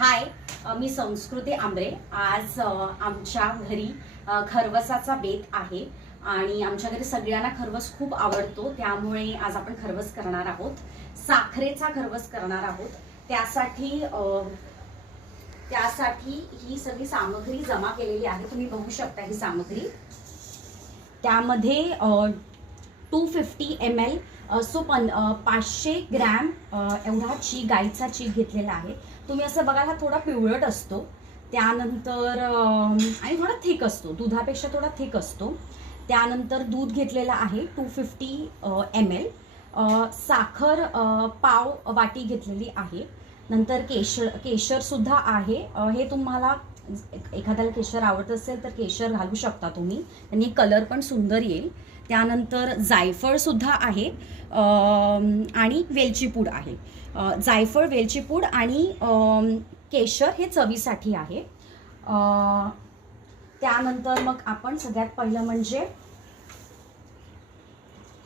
हाय, मी संस्कृती आंबरे. आज आमच्या घरी खरवसाचा बेत आहे आणि आमच्या घरी सगळ्यांना खरवस खूप आवडतो. त्यामुळे आज आपण खरवस करणार आहोत. साखरेचा खरवस करणार आहोत. त्यासाठी ही सगळी सामग्री जमा केलेली आहे. तुम्ही बघू शकता ही सामग्री. त्यामध्ये 250 ml 500 ग्रॅम एवढा गाईचा चीक घेतलेला आहे. तुम्ही असं बघाल हा थोडा पिवळट असतो. त्यानंतर आणि थोडा थिक असतो, दुधापेक्षा थोडा थिक असतो. त्यानंतर दूध घेतलेला आहे 250 ml. साखर पाव वाटी घेतलेली आहे. नंतर केशर सुद्धा आहे. हे तुम्हाला एखाद्याला केशर आवडत असेल तर केशर घालू शकता तुम्ही, त्यांनी कलर पण सुंदर येईल. त्यानंतर जायफळ सुद्धा आहे आणि वेलची पूड आहे. जायफळ, वेलची पूड आणि केशर हे चवीसाठी आहे. त्यानंतर मग आपण सगळ्यात पहिलं म्हणजे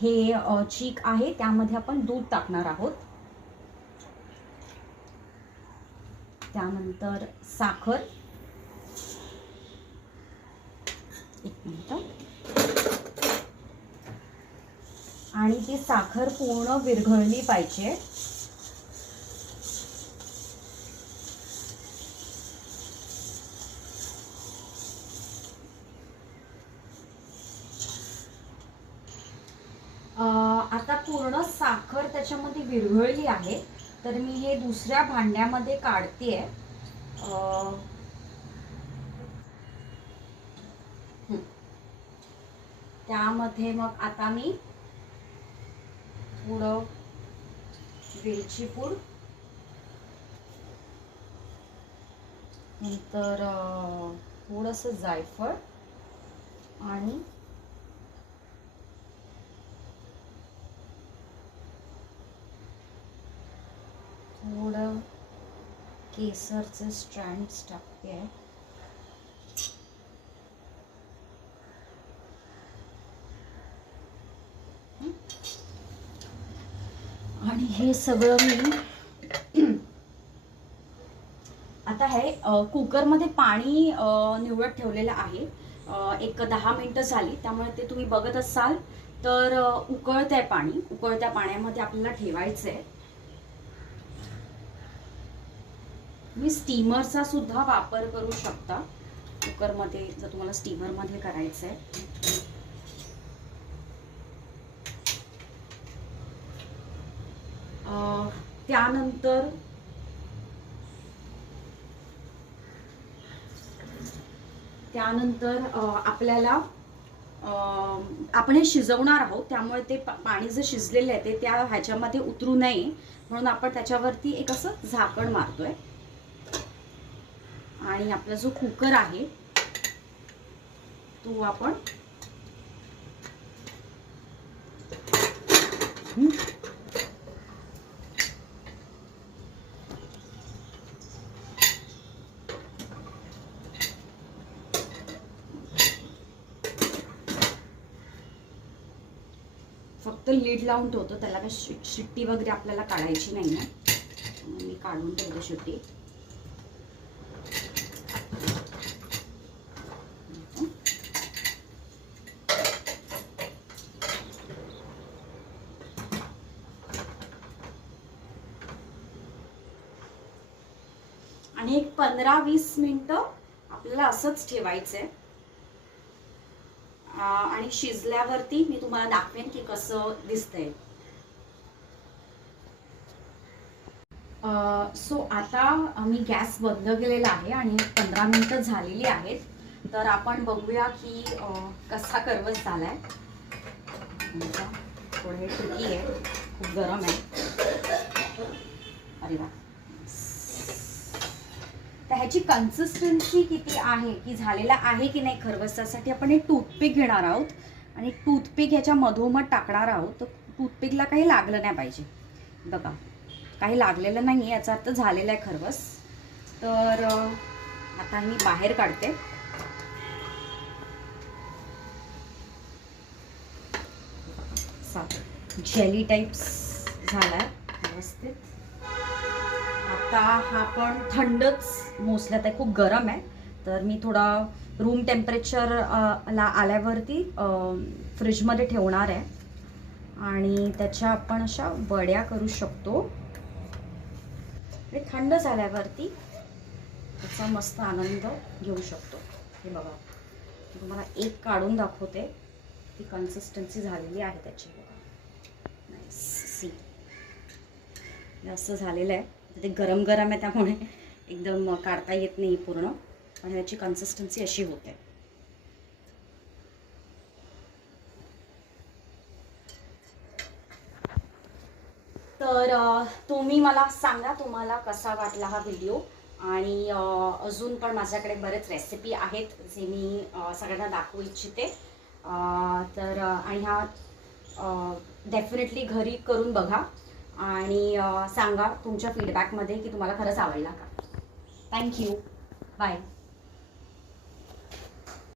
हे चीक आहे, त्यामध्ये आपण दूध टाकणार आहोत. त्यानंतर साखर, एक मिनिट, आणि ती साखर पूर्ण विरघळली पाहिजे. आता पूर्ण साखर त्याच्यामध्ये विरघळली आहे, तर मी हे दुसऱ्या भांड्यामध्ये काढतेय. त्यामध्ये मग आता मी थोडं वेलची पूड, नंतर थोडंसं जायफळ आणि थोडं केसरचे स्ट्रँड्स टाकते. आणि हे सगळं मी आता हे कुकरमध्ये पाणी निवडत ठेवलेलं आहे. एक 10 मिनिटं झाली, त्यामुळे ते तुम्ही बघत असाल तर उकळत्या पाण्यामध्ये आपल्याला ठेवायचंय. मी स्टीमरचा सुद्धा वापर करू शकता कुकरमध्ये, जर तुम्हाला स्टीमरमध्ये करायचंय. त्यानंतर आपल्याला आपण हे शिजवणार आहोत, त्यामुळे ते पाणी जे शिजलेलं आहे ते त्या ह्याच्यामध्ये उतरू नये म्हणून आपण त्याच्यावरती एक असं झाकण मारतोय. आणि आपला जो कुकर आहे तो आपण फक्त लीड लावून ठेवतो, त्याला काही शिट्टी वगैरे आपल्याला काढायची नाही आहे. मी काढून ठेवते शिट्टी. आणि एक 15-20 मिनिटं आपल्याला असंच ठेवायचंय. आणि शिजल्यावरती मी तुम्हाला दाखवेन की कसं दिसतंय. सो आता मी गॅस बंद केलेला आहे आणि 15 मिनिटं झालेली आहेत. तर आपण बघूया की कसा खरवस झालाय. थोडे ट्रिकी आहे, खूप गरम आहे. अरे वा. तर ह्याची कन्सिस्टन्सी किती आहे, की झालेला आहे की नाही खरवसासाठी आपण एक टूथपिक घेणार आहोत आणि टूथपिक ह्याच्या मधोमध टाकणार आहोत. तर टूथपिकला काही लागलं नाही पाहिजे. बघा, काही लागलेलं नाही, याचा अर्थ झालेला आहे खरवस. तर आता मी बाहेर काढते. जेली टाइप्स झाला व्यवस्थित. आता हा पण थंडच मोस्टली, आता खूप गरम आहे, तर मी थोडा रूम टेम्परेचर ला आल्यावरती फ्रीजमध्ये ठेवणार आहे आणि त्याच्या आपण अशा वड्या करू शकतो आणि थंड झाल्यावरती त्याचा मस्त आनंद घेऊ शकतो. हे बघा, तुम्हाला एक काढून दाखवते, ती कन्सिस्टन्सी झालेली आहे त्याची. बघा, नाईस. सी, असं झालेलं आहे. ते गरम गरम आहे त्यामुळे एकदम काढता येत नाही पूर्ण, आणि त्याची कन्सिस्टन्सी अशी होते. तर तुम्ही मला सांगा तुम्हाला कसा वाटला हा व्हिडिओ, आणि अजून पण माझ्याकडे बरेच रेसिपी आहेत जे मी सगळ्यांना दाखवू इच्छिते. तर आणि हा डेफिनेटली घरी करून बघा आणि सांगा तुमच्या फीडबॅकमध्ये की तुम्हाला खरंच आवडला का. थँक्यू. बाय.